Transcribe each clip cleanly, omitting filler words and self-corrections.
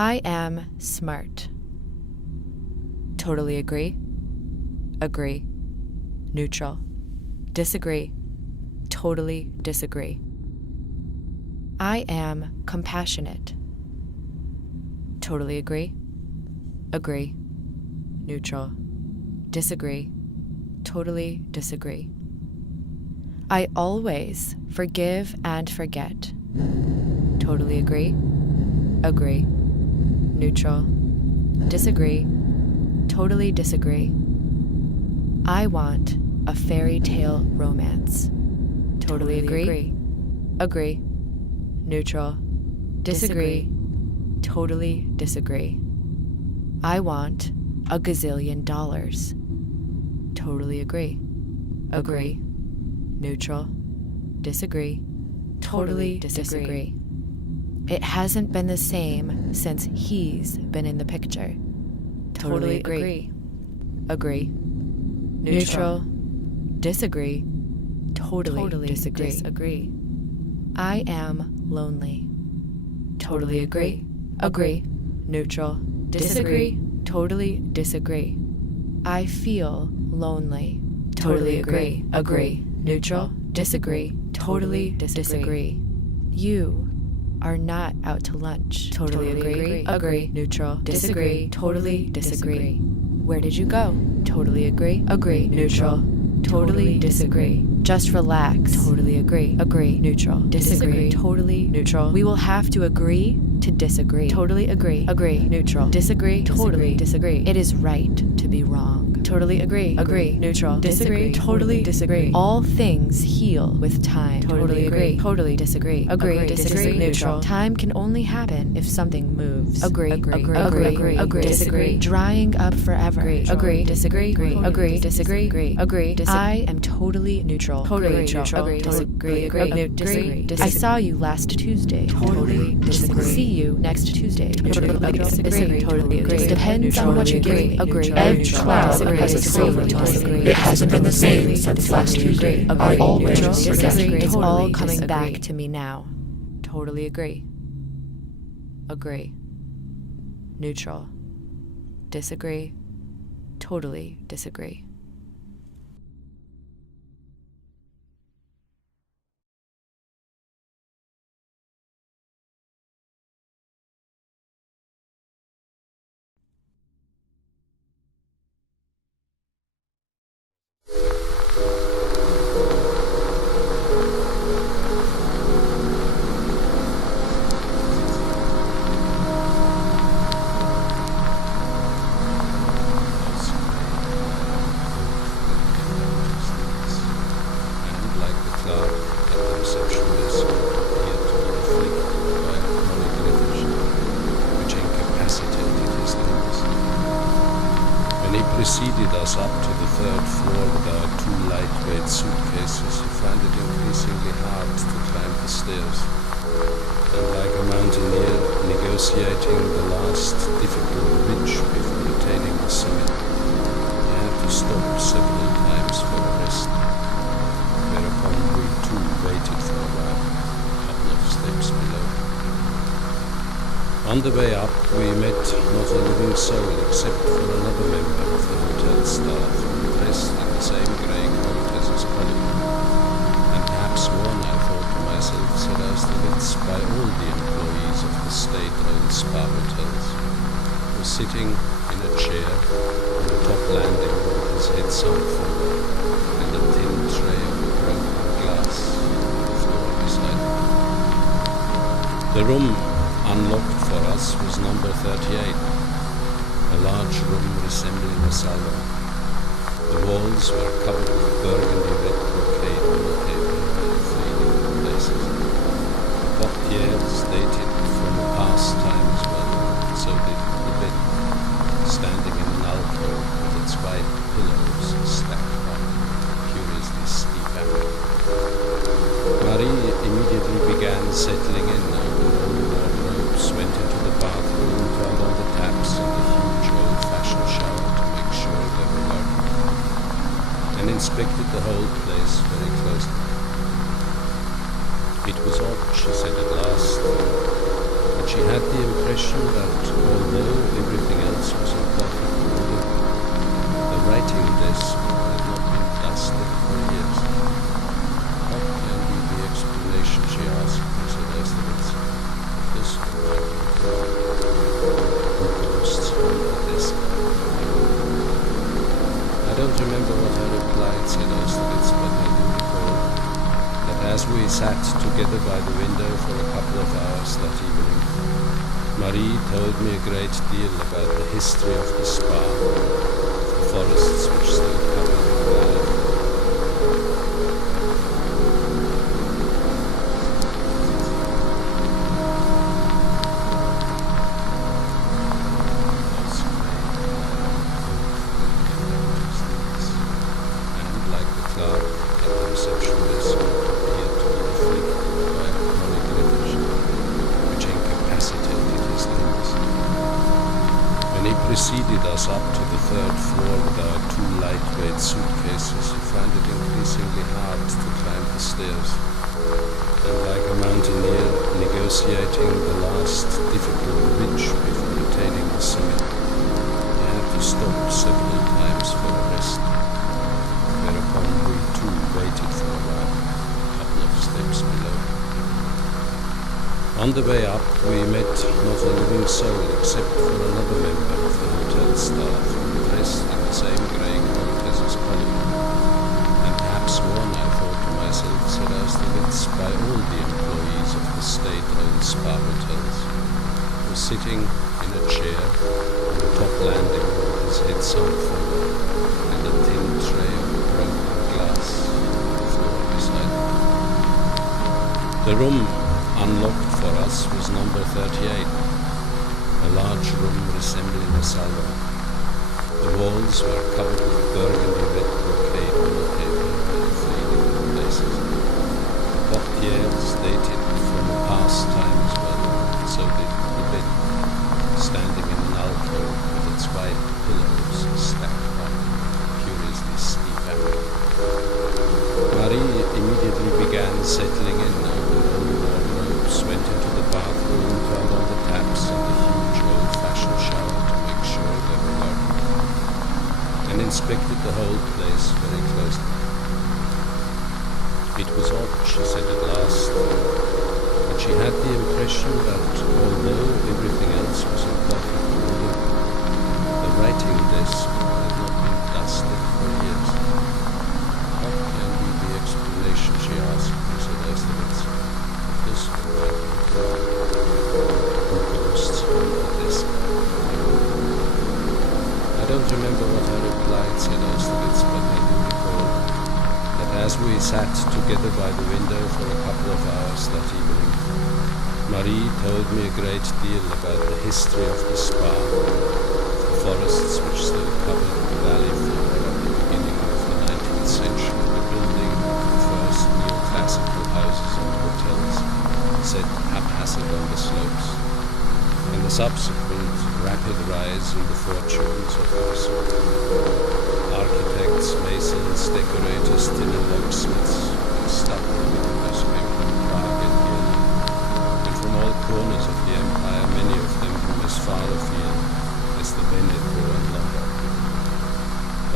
I am smart. Totally agree. Agree. Neutral. Disagree. Totally disagree. I am compassionate. Totally agree. Agree. Neutral. Disagree. Totally disagree. I always forgive and forget. Totally agree. Agree. Neutral. Disagree. Totally disagree. I want a fairy tale romance. Totally agree. Agree. Neutral. Disagree. Totally disagree. I want a gazillion dollars. Totally agree. Agree. Neutral. Disagree. Totally disagree. It hasn't been the same since he's been in the picture. Totally agree. Agree. Neutral. Disagree. Totally disagree. I am lonely. Totally agree. Agree. Neutral. Disagree. Totally disagree. I feel lonely. Totally agree. Agree. Neutral. Disagree. Totally disagree. You are not out to lunch. Totally agree. Agree. Neutral. Disagree. Totally disagree. Where did you go? Totally agree. Agree. Neutral. Totally disagree. Just relax. Totally agree. Agree. Neutral. Disagree. Totally neutral. We will have to agree to disagree. Totally agree. Agree. Neutral. Disagree. Totally disagree. It is right to be wrong. Totally agree. Agree. Neutral. Disagree. Totally disagree. All things heal with time. Totally agree. Totally disagree. Agree. Disagree. Neutral. Time can only happen if something moves. Agree. Agree. Disagree. Drying up forever. Agree. Disagree. Agree. Disagree. Agree. I am totally neutral. Totally neutral. Agree. Disagree. Agree. I saw you last Tuesday. Totally disagree. See you next Tuesday. Totally disagree. Totally agree. Depends on what you give me. Agree. Edge cloud has a silver tongue. It hasn't been the same since last Tuesday. I always disagree. It's all coming back to me now. Totally agree. Agree. Neutral. Disagree. Totally disagree. Preceded us up to the third floor with our two lightweight suitcases, he found it increasingly hard to climb the stairs. And like a mountaineer negotiating the last difficult ridge before attaining the summit, he had to stop several times for a rest, whereupon we too waited for a while, a couple of steps below. On the way up, we met not a living soul except for another member of the hotel staff, dressed in the same grey coat as his colleague, and perhaps worn, I thought to myself, so as to bits by all the employees of the state-owned spa hotels, was sitting in a chair on the top landing with his head sunk forward, and a thin tray of broken glass on the floor beside him. The room unlocked for us was number 38, a large room resembling a salon. The walls were covered with burgundy red brocade wallpaper and fading places. Portières dated from a past time as well, so did the bed, standing in an alcove with its white pillows stacked on curiously steep angle. Marie immediately began settling in over all the wardrobes, went into the bathroom, turned on the taps in the huge old-fashioned shower to make sure they were working, and inspected the whole place very closely. It was odd, she said at last, but she had the impression that although everything else was in perfect order, the writing desk had not been plastered for years. What can be the explanation, she asked, Mr. Austerlitz, of this who ghosts on the desk? I don't remember what I replied, said Austerlitz, but I do recall that as we sat together by the window for a couple of hours that evening, Marie told me a great deal about the history of the spa, the forests which still cover the valley. And like the clerk at the reception desk, appeared to be afflicted by a chronic lethargy, which incapacitated his limbs. When he preceded us up to the third floor with our two lightweight suitcases, he found it increasingly hard to climb the stairs, and like a mountaineer negotiating the last difficult ridge before attaining the summit, he had to stop several times for a rest, whereupon we too waited for a while, a couple of steps below. On the way up, we met not a living soul except for another member of the hotel staff, dressed in the same grey coat as his colleague, and perhaps worn, I thought to myself, said Austerlitz, by all the employees of the state-owned spa hotels, was sitting in a chair on the top landing with his head sunk forward and a thin tray of broken glass on the floor beside him. The room unlocked for us was number 38, a large room resembling a salon. The walls were covered with burgundy red brocade wallpaper and fading in places. Portières dated from a past time as well, so did the bed, standing in an alcove with its white pillows stacked up, curiously steep angle. Marie immediately began settling in, opened all the wardrobes, went into the bathroom, turned on the taps and the huge old-fashioned shower to make sure they were working, and inspected the whole place very closely. It was odd, she said at last, but she had the impression that although everything else was in perfect order, the writing desk had not been dusted for years. What can be the explanation, she asked Mr. Austerlitz, of this who ghosts on the desk? I don't remember what I replied, said Austerlitz, but I do recall that as we sat together by the window for a couple of hours that evening, Marie told me a great deal about the history of the spa, the forests which still covered the valley floor at the beginning of the 19th century, the building of the first neoclassical houses and hotels set haphazard on the slopes, and the subsequent rapid rise in the fortunes of the resort. Architects, masons, decorators, tin and locksmiths, stucco builders came from Prague and Vienna, and from all corners of the empire, many of them from as far afield as the Veneto and Lombard.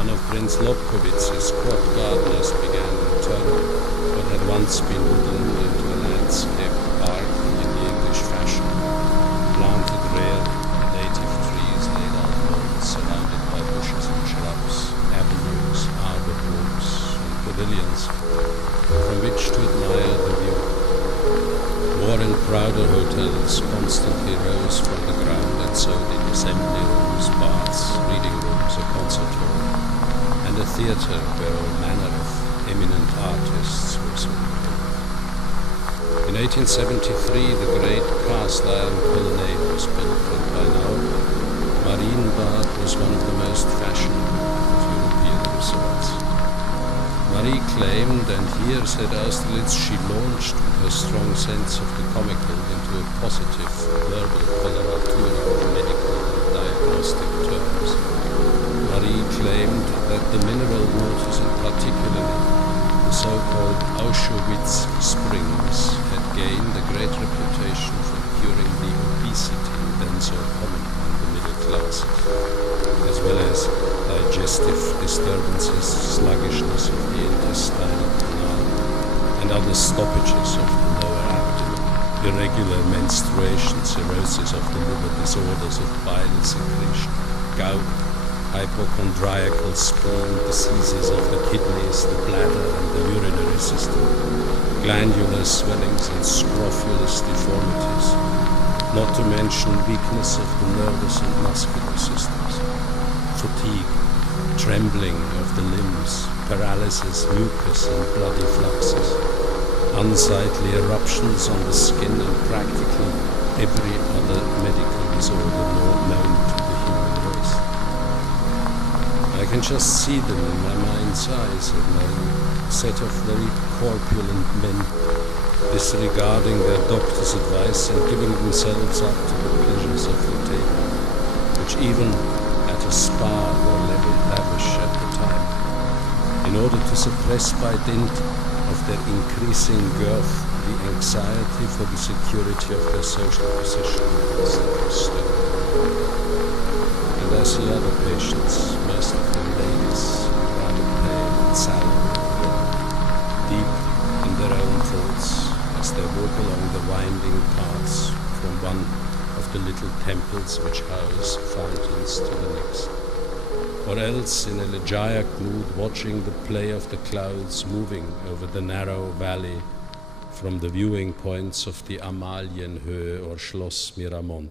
One of Prince Lobkowitz's court gardeners began to turn what had once been woodland into a landscape park in the English fashion, planted rare native trees, laid out lawns surrounded by bushes and shrubs, avenues, arbor walks, and pavilions from which to admire the view. More and prouder hotels constantly rose from the ground, and so did assembly rooms, baths, reading rooms, a concert hall, and a theatre where all manner of eminent artists were soon. In 1873, the great cast-iron colonnade was built, and by now, Marienbad was one of the most fashionable of European resorts. Marie claimed, and here, said Austerlitz, she launched with her strong sense of the comical into a positive verbal coloratura of medical and diagnostic terms. Marie claimed that the mineral waters, and particularly the so-called Auschwitz springs, had gained a great reputation for curing the the stoppages of the lower abdomen, irregular menstruation, cirrhosis of the liver, disorders of bile secretion, gout, hypochondriacal spleen, diseases of the kidneys, the bladder and the urinary system, glandular swellings and scrofulous deformities, not to mention weakness of the nervous and muscular systems, fatigue, trembling of the limbs, paralysis, mucus and bloody fluxes, unsightly eruptions on the skin and practically every other medical disorder known to the human race. I can just see them in my mind's eye, said Marie, a set of very corpulent men, disregarding their doctor's advice and giving themselves up to the pleasures of the table, which even at a spa were lavish at the time, in order to suppress by dint of their increasing girth the anxiety for the security of their social position. And I see other patients, most of them ladies, rather pale and sallow, deep in their own thoughts, as they walk along the winding paths from one of the little temples which house fountains to the next, or else in elegiac mood watching the play of the clouds moving over the narrow valley from the viewing points of the Amalienhöhe or Schloss Miramont.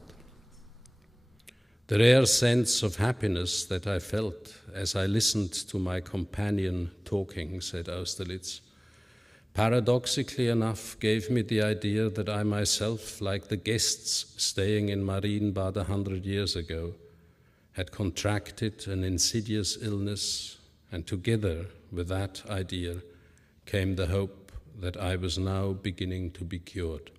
The rare sense of happiness that I felt as I listened to my companion talking, said Austerlitz, paradoxically enough gave me the idea that I myself, like the guests staying in Marienbad 100 years ago, had contracted an insidious illness, and together with that idea came the hope that I was now beginning to be cured.